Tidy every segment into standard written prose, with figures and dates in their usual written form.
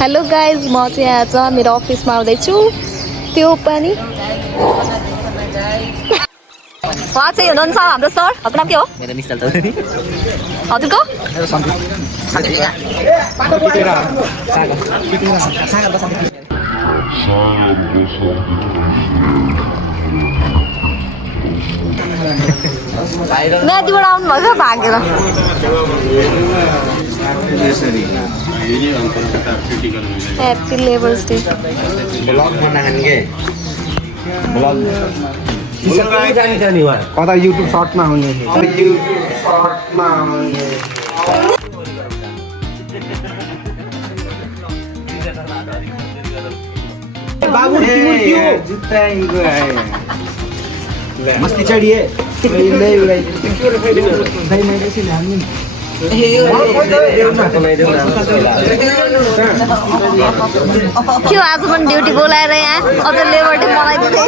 hello guys म चाहिँ आज मेरो अफिसमा आउँदैछु त्यो पनि उहाँ चाहिँ हुनुहुन्छ हाम्रो सर हजुर नाम के हो मेरो निश्चल चौधरी हजुरको मेरो सन्तु नदीबाट आउनुभएको भागेर ह्याप्पी लेबर्स डे कता युट्युब सर्टमा आउने मस्ती चढिए क्यों आज पनि ड्युटी बोलाएर यहाँ अझ लेबर डे मनाइदिँदै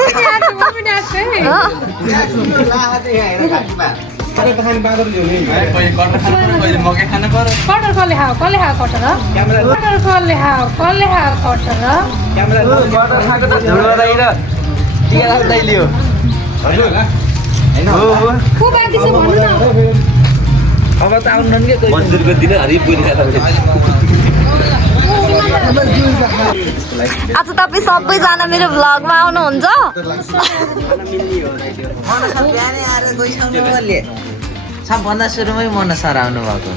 अब त आउनु के मजदुरको दिन हरिब आज तपाईँ सबैजना मेरो भ्लगमा आउनुहुन्छ सबभन्दा सुरुमै मन सर आउनु भएको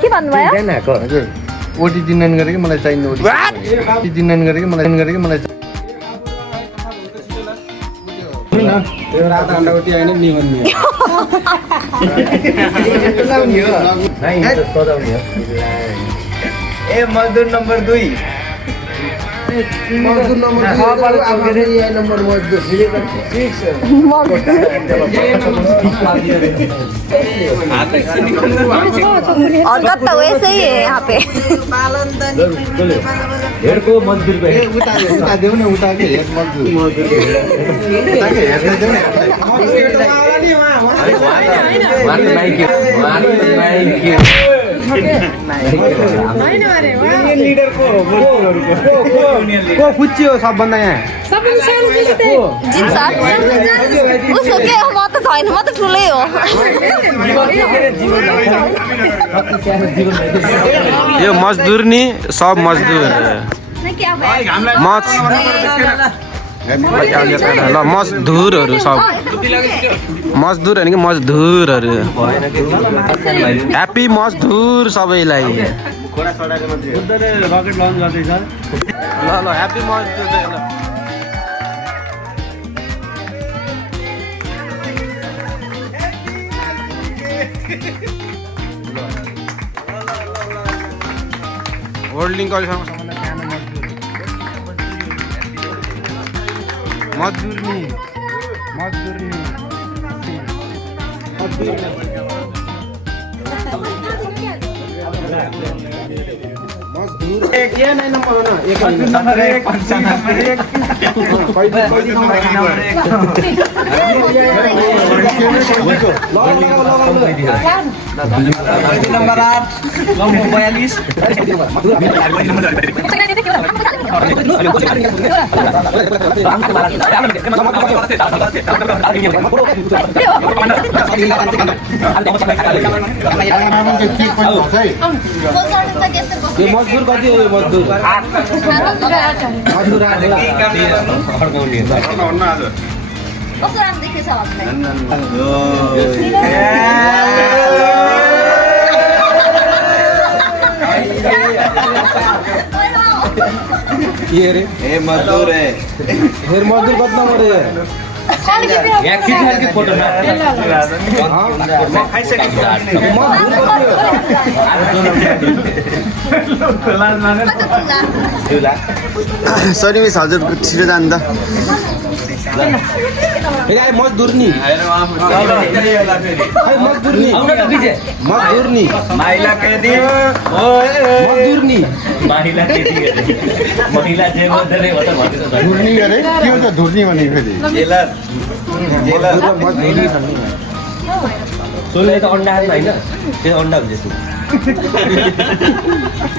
के भन्नुभयो हजुर ओटी दिन्न गरेको मलाई चाहिने ओटी दिन्न गरेको मलाई त्यो रात अन्डा ओटी हैन निमन ए मजदुर नम्बर 2 मजदुर नम्बर और कब तक वैसे ही है यहाँ पे हेडको मजदुर उता देऊ न उता के हेड मजदुर को खुच्चियो सबभन्दा यहाँ उसको के हो म त छैन म त ठुलै हो यो मजदुर नि सब मजदुर ल मजदुरहरू सब मजदुर होइन कि मजदुरहरू ह्याप्पी मजदुर सबैलाई ल ह्याप्पी मजदुर होल्डिङ गरिसक्नु मजदुर के नै नम्बर हो न एक नम्बर 1 नम्बर 8 लम्बो 42 मजदुर कति हो यो मजदुर कस्तो राम्रो देखेछ ये रे ए मजदूर है फिर मजदूर कितना बड़े है यहाँ कितना की फोटो ना सरी मिस हजुर छिटो जानु त मजदुर नि मजदुर नि मजदुर नि महिला केदी मजदुर नि महिला केदी महिला जे मजदुर हो त भन्दैछ धुर्नी अरे के हो त धुर्नी भनेको फेरि जेलर जेलर सोलले त अन्डा हाल्नु होइन त्यो अन्डा हुन्छ यस्तो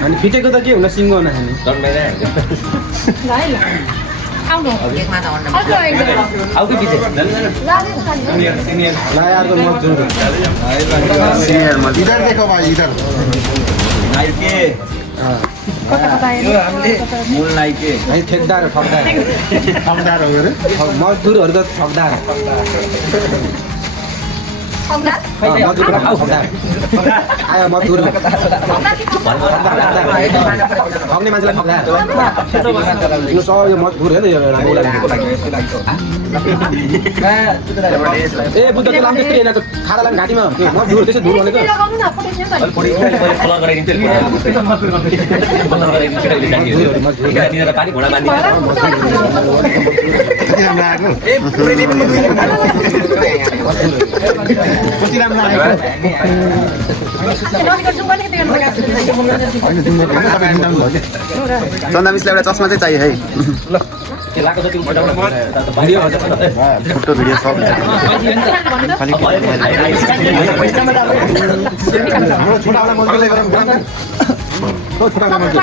अनि फिटेको त के हुन सिङ्गो हुन खाने आउ कि पछि अर्को मजदुर इधर देखो भाइ इधर नाइके यो हामीले मूल नाइके है ठेकदार ठगदार ठगदार हो अरे मजदुरहरू त ठगदार मजदुर ठगदार आयो मजदुर ठग्ने मान्छेलाई ठगदार यो सब यो मजदुर हो नि यो ए बुद्धको लाम त्यस्तै होइन खादा लाम घाँटीमा मजदुर त्यसै धुर भनेको पानी घोडा बाँधि कति राम्रो आएको कति राम्रो आएको चन्दा मिसलाई एउटा चस्मा चाहिँ चाहियो है फोटो भिडियो सब हाम्रो छोटावाला मजदुरले गरौँ छोटावाला मजदुर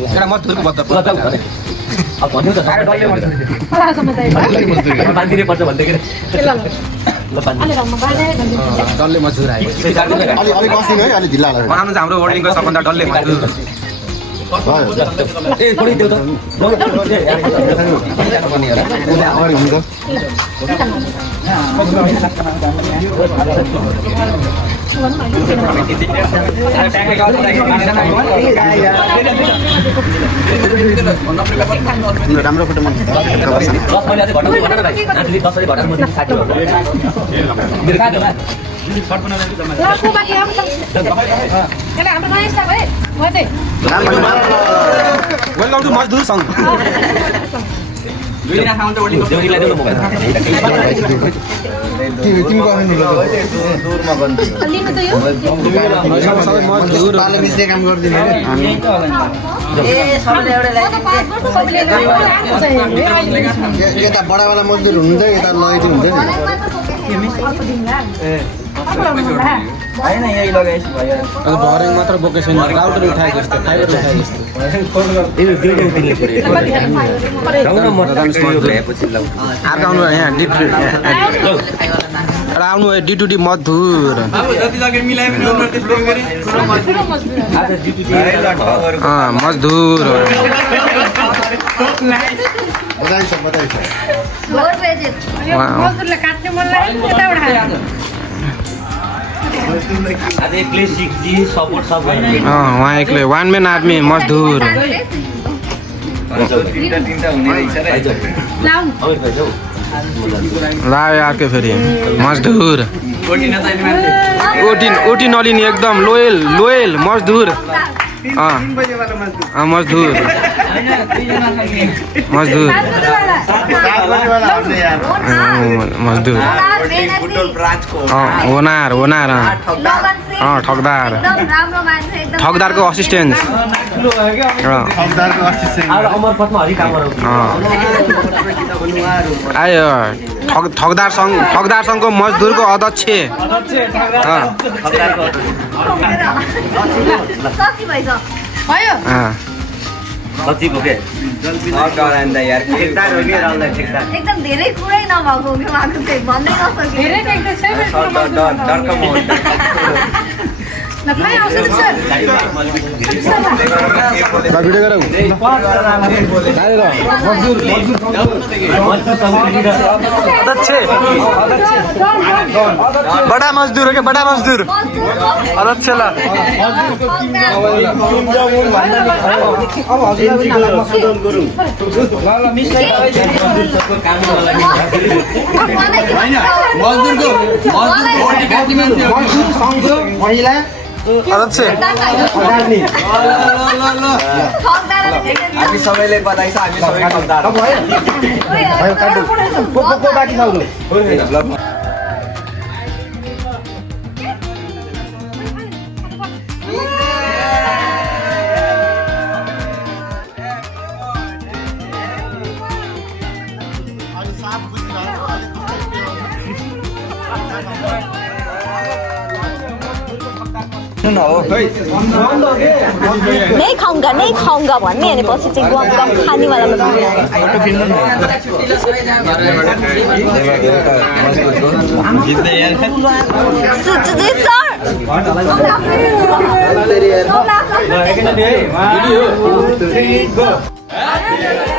एउटा मजदुरको बत्ता अब भन्नु त साह्रो डल्ले बाँधिने पर्छ भन्दै के डल्ले मजदुर आयो अलिक बस्दिनु है अलिक ढिला लाग्यो बनाउनु चाहिँ हाम्रो वर्ल्डिङको सबभन्दा डल्ले मजदुर ए थोरै देऊ त अगाडि हुन्छ राम्रो फोटो मन 10 मैले अझै घटाउनु भनेर भाइ आजले 10 घटाउनु म 60 हो मेरो काट होला वेलकम टु मजदुर सङ्घ देउरीलाई देऊ न मोबाइल तिमी गर्नु दूरमा बन्द मजदुर पाले मिस्त्री काम गर्दिनु यता बडावाला मजदुर हुनुहुन्छ यता लैटी हुन्छ हैन यही लगाएछु भयो भरेङ मात्र बोकेछ नि राउटर उठाएको जस्तो फाइबर उठाएको जस्तो ए देउडे उठिने पर्यो जाउँ न म ल्याएपछि लाउ अर्को आउनु यहाँ आउनु D2D मजदुर आज ड्युटी मजदुर बधाई छ आज एक्लै सिक्दी सपोर्ट सब उहाँ एक्लै वान म्यान आर्मी मजदुर तिनटा हुने रहेछ रे लायो अर्को फेरि मजदुर ओटिन अलिनी एकदम लोयल मजदुर मजदुर मजदुर मजदुर ओनार ठगदार ठगदारको असिस्टेन्ट अमरपथमा हरि कामर आयो ठगदार सङ्घको मजदुरको अध्यक्ष सच्ची बोके डरान्दा यार ठेकदार हो के राउला ठेकदार एकदम धेरै कुरै नभएको के भएको चाहिँ भन्दै नसके धेरै डरका मोड भिडियो गरौ अध्यक्ष बडा मजदुर हो क्या बडा मजदुर अध्यक्षलाई अब हजुरलाई पनि मतदान गरौँ महिला अध्यक्ष हामी सबैले बधाई छ हामी सबै ठगदार बाँकी सक्नु नहीं खाऊंगा भन्ने अनि पछि चाहिँ गम गम खानेवालामा सर